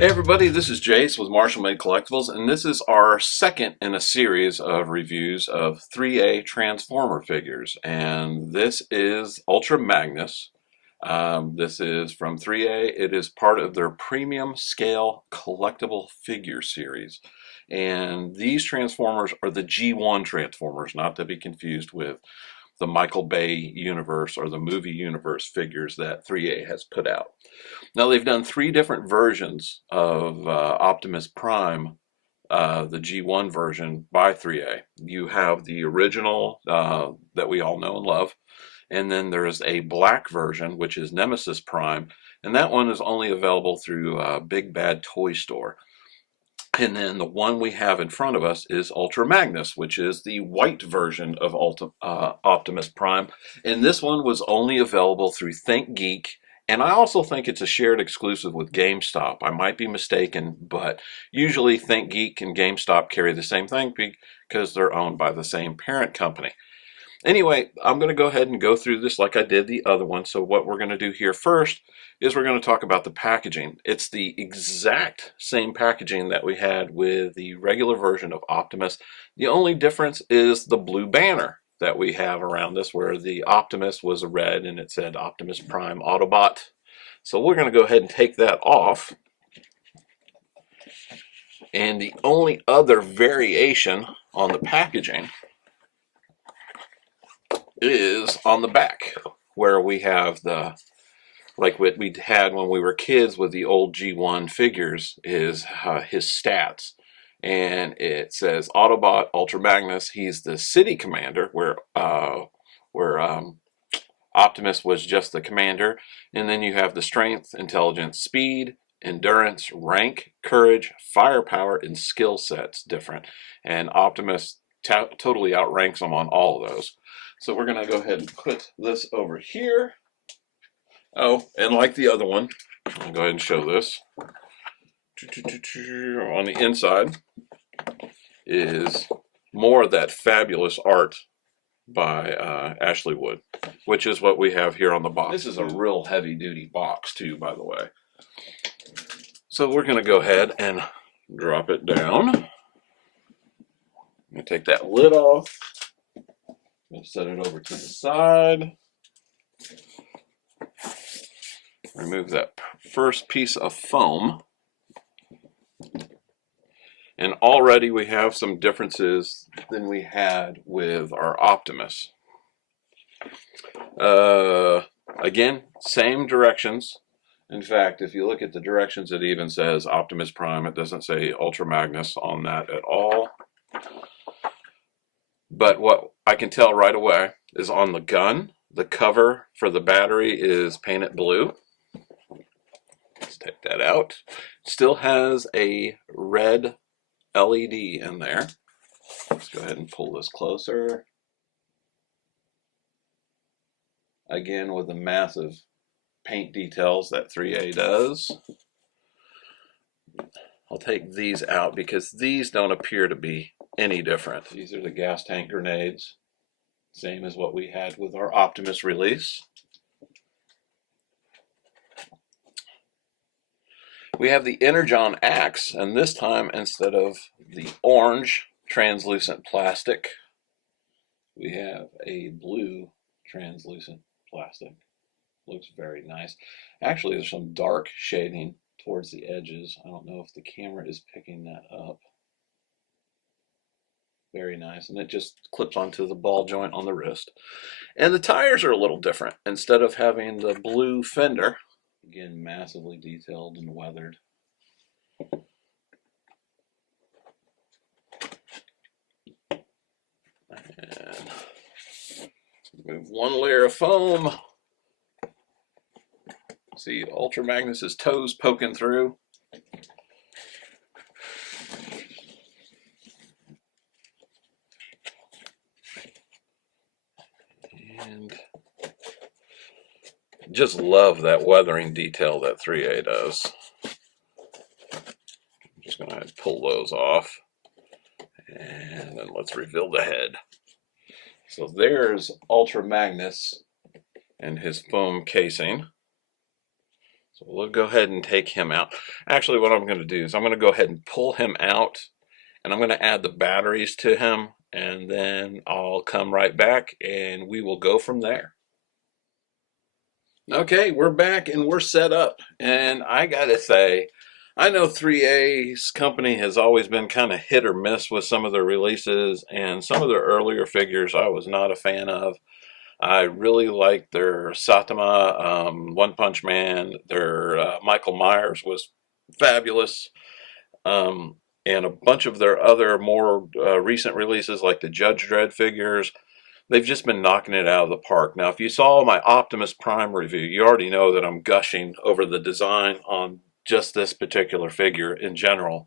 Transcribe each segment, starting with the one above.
Hey everybody, this is Jace with Marshall Made Collectibles, and this is our second in a series of reviews of 3A Transformer figures. And this is Ultra Magnus. This is from 3A. It is part of their premium scale collectible figure series. And these Transformers are the G1 Transformers, not to be confused with the Michael Bay universe or the movie universe figures that 3A has put out. Now they've done three different versions of Optimus Prime, the G1 version by 3A. You have the original that we all know and love, and then there's a black version which is Nemesis Prime, and that one is only available through Big Bad Toy Store. And then the one we have in front of us is Ultra Magnus, which is the white version of Optimus Prime. And this one was only available through ThinkGeek. And I also think it's a shared exclusive with GameStop. I might be mistaken, but usually ThinkGeek and GameStop carry the same thing because they're owned by the same parent company. Anyway, I'm going to go ahead and go through this like I did the other one. So what we're going to do here first is we're going to talk about the packaging. It's the exact same packaging that we had with the regular version of Optimus. The only difference is the blue banner that we have around this, where the Optimus was red and it said Optimus Prime Autobot. So we're going to go ahead and take that off. And the only other variation on the packaging is on the back, where we have the, like what we had when we were kids with the old G1 figures, is his stats. And it says Autobot Ultra Magnus, he's the city commander, where Optimus was just the commander. And then you have the strength, intelligence, speed, endurance, rank, courage, firepower, and skill sets different. And Optimus totally outranks him on all of those. So we're going to go ahead and put this over here. Oh, and like the other one, I'll go ahead and show this. On the inside is more of that fabulous art by Ashley Wood, which is what we have here on the box. This is a real heavy-duty box too, by the way. So we're going to go ahead and drop it down. I'm going to take that lid off. We'll set it over to the side. Remove that first piece of foam. And already we have some differences than we had with our Optimus. Again, same directions. In fact, if you look at the directions, it even says Optimus Prime. It doesn't say Ultra Magnus on that at all. But what I can tell right away is on the gun, the cover for the battery is painted blue. Let's take that out. Still has a red LED in there. Let's go ahead and pull this closer. Again, with the massive paint details that 3A does. I'll take these out because these don't appear to be any different. These are the gas tank grenades, same as what we had with our Optimus release. We have the Energon axe, and this time, instead of the orange translucent plastic, we have a blue translucent plastic. Looks very nice. Actually, there's some dark shading towards the edges. I don't know if the camera is picking that up. Very nice, and it just clips onto the ball joint on the wrist. And the tires are a little different. Instead of having the blue fender, again, massively detailed and weathered. And remove one layer of foam. See Ultra Magnus's toes poking through. And just love that weathering detail that 3A does. I'm just going to pull those off. And then let's reveal the head. So there's Ultra Magnus and his foam casing. So we'll go ahead and take him out. Actually, what I'm going to do is I'm going to go ahead and pull him out, and I'm going to add the batteries to him, and then I'll come right back and we will go from there. Okay, we're back and we're set up. And I gotta say, I know 3A's company has always been kind of hit or miss with some of their releases, and some of their earlier figures I was not a fan of. I really liked their Saitama, One Punch Man. Their Michael Myers was fabulous. And a bunch of their other more recent releases, like the Judge Dredd figures, they've just been knocking it out of the park. Now, if you saw my Optimus Prime review, you already know that I'm gushing over the design on just this particular figure in general.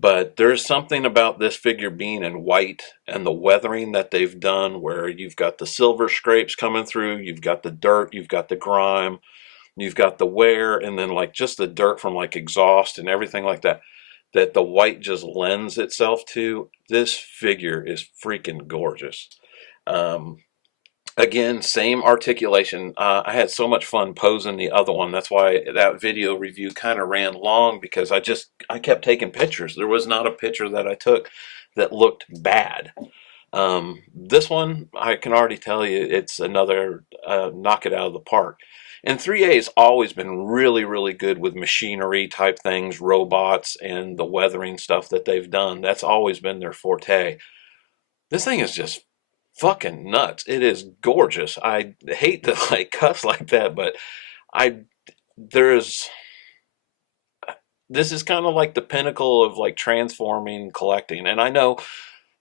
But there's something about this figure being in white and the weathering that they've done, where you've got the silver scrapes coming through, you've got the dirt, you've got the grime, you've got the wear, and then like just the dirt from like exhaust and everything like that, that the white just lends itself to. This figure is freaking gorgeous. Um, Again, same articulation. I had so much fun posing the other one. That's why that video review kind of ran long, because I kept taking pictures. There was not a picture that I took that looked bad. This one, I can already tell you, it's another knock it out of the park. And 3A has always been really, really good with machinery type things, robots, and the weathering stuff that they've done. That's always been their forte. This thing is just fucking nuts. It is gorgeous. I hate to like cuss like that, but I there's this is kind of like the pinnacle of like transforming collecting. And I know,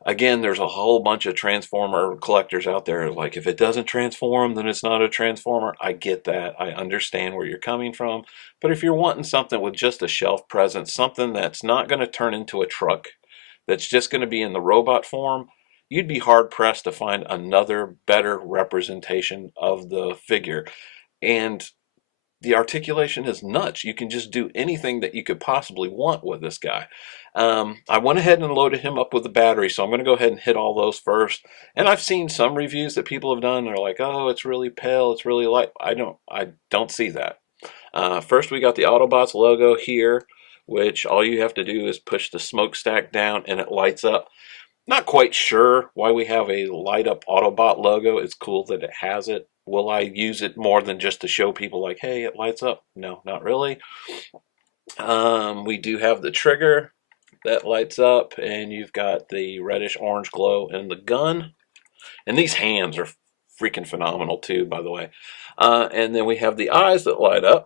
again, there's a whole bunch of transformer collectors out there, like, if it doesn't transform, then it's not a transformer. I get that. I understand where you're coming from. But if you're wanting something with just a shelf presence, something that's not going to turn into a truck, that's just going to be in the robot form, you'd be hard pressed to find another better representation of the figure. And the articulation is nuts. You can just do anything that you could possibly want with this guy. I went ahead and loaded him up with the battery, so I'm going to go ahead and hit all those first. And I've seen some reviews that people have done. They're like, "Oh, it's really pale, it's really light." I don't see that. First, we got the Autobots logo here, which all you have to do is push the smokestack down and it lights up. Not quite sure why we have a light up Autobot logo. It's cool that it has it. Will I use it more than just to show people like, hey, it lights up? No, not really. We do have the trigger that lights up, and you've got the reddish orange glow in the gun. And these hands are freaking phenomenal too, by the way. And then we have the eyes that light up.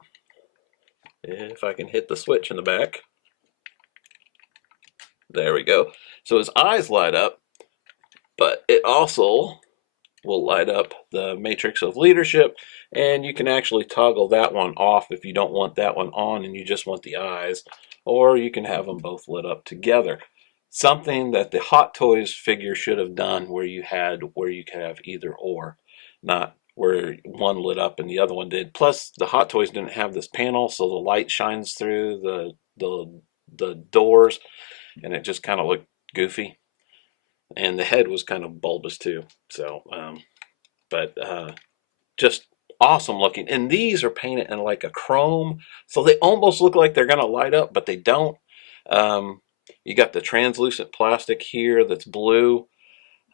If I can hit the switch in the back. There we go. So his eyes light up, but it also will light up the matrix of leadership, and you can actually toggle that one off if you don't want that one on and you just want the eyes, or you can have them both lit up together. Something that the Hot Toys figure should have done, where you could have either or, not where one lit up and the other one did. Plus, the Hot Toys didn't have this panel, so the light shines through the doors, and it just kind of looked goofy. And the head was kind of bulbous too. So, but just awesome looking. And these are painted in like a chrome, so they almost look like they're gonna light up, but they don't. You got the translucent plastic here that's blue.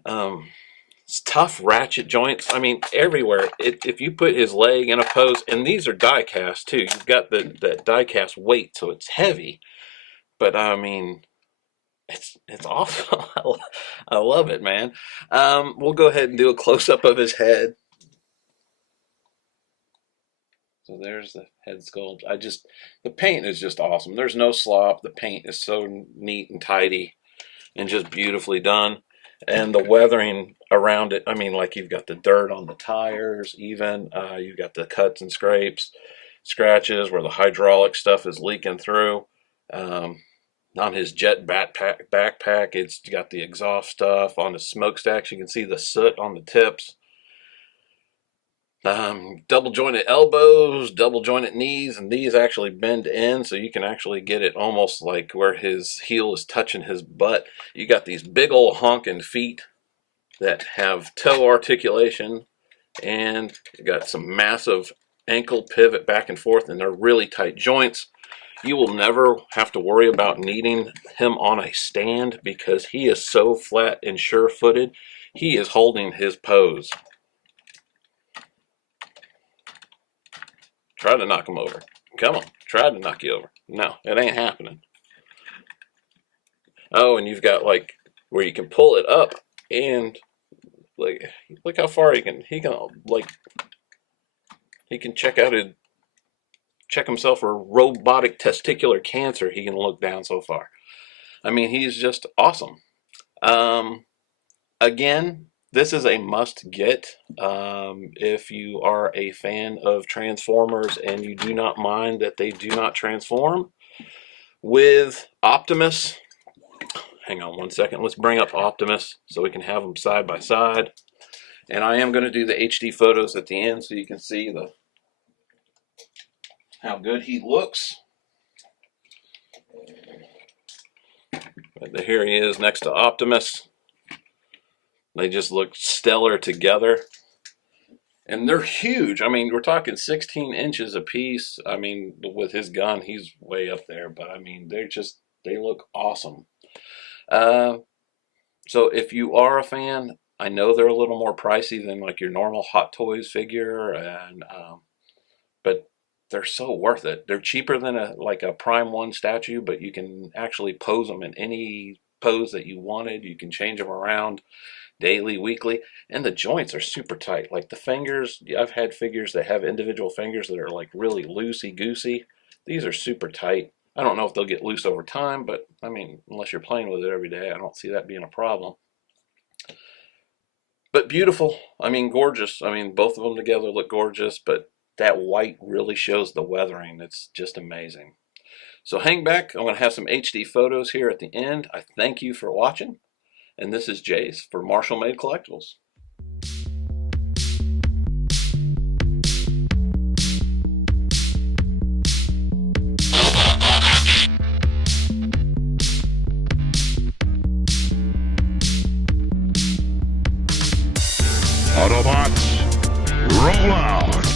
It's tough ratchet joints. I mean, everywhere. If you put his leg in a pose, and these are die cast too. You've got that die cast weight, so it's heavy. But I mean, it's awesome. I love it, man. We'll go ahead and do a close-up of his head. So there's the head sculpt. The paint is just awesome. There's no slop. The paint is so neat and tidy and just beautifully done. And the weathering around it, I mean, like, you've got the dirt on the tires even. You've got the cuts and scrapes, scratches where the hydraulic stuff is leaking through. On his jet backpack, it's got the exhaust stuff. On the smokestacks, you can see the soot on the tips. Double jointed elbows, double jointed knees, and these actually bend in, so you can actually get it almost like where his heel is touching his butt. You got these big old honking feet that have toe articulation, and you got some massive ankle pivot back and forth, and they're really tight joints. You will never have to worry about needing him on a stand because he is so flat and sure-footed. He is holding his pose. Try to knock him over. Come on, try to knock you over. No, it ain't happening. Oh, and you've got like where you can pull it up and like look how far he can check himself for robotic testicular cancer. He can look down so far. I mean, he's just awesome. Again, this is a must get if you are a fan of Transformers and you do not mind that they do not transform. With Optimus, hang on one second, let's bring up Optimus so we can have them side by side. And I am going to do the HD photos at the end so you can see how good he looks. But here he is next to Optimus. They just look stellar together. And they're huge. I mean, we're talking 16 inches a piece. I mean, with his gun, he's way up there. But I mean, they look awesome. So if you are a fan, I know they're a little more pricey than like your normal Hot Toys figure, but they're so worth it. They're cheaper than like a Prime 1 statue, but you can actually pose them in any pose that you wanted. You can change them around daily, weekly, and the joints are super tight. Like the fingers, I've had figures that have individual fingers that are like really loosey-goosey. These are super tight. I don't know if they'll get loose over time, but I mean, unless you're playing with it every day, I don't see that being a problem. But beautiful. I mean, gorgeous. I mean, both of them together look gorgeous, but that white really shows the weathering. It's just amazing. So hang back. I'm going to have some HD photos here at the end. I thank you for watching. And this is Jace for Marshall Made Collectibles. Autobots, roll out!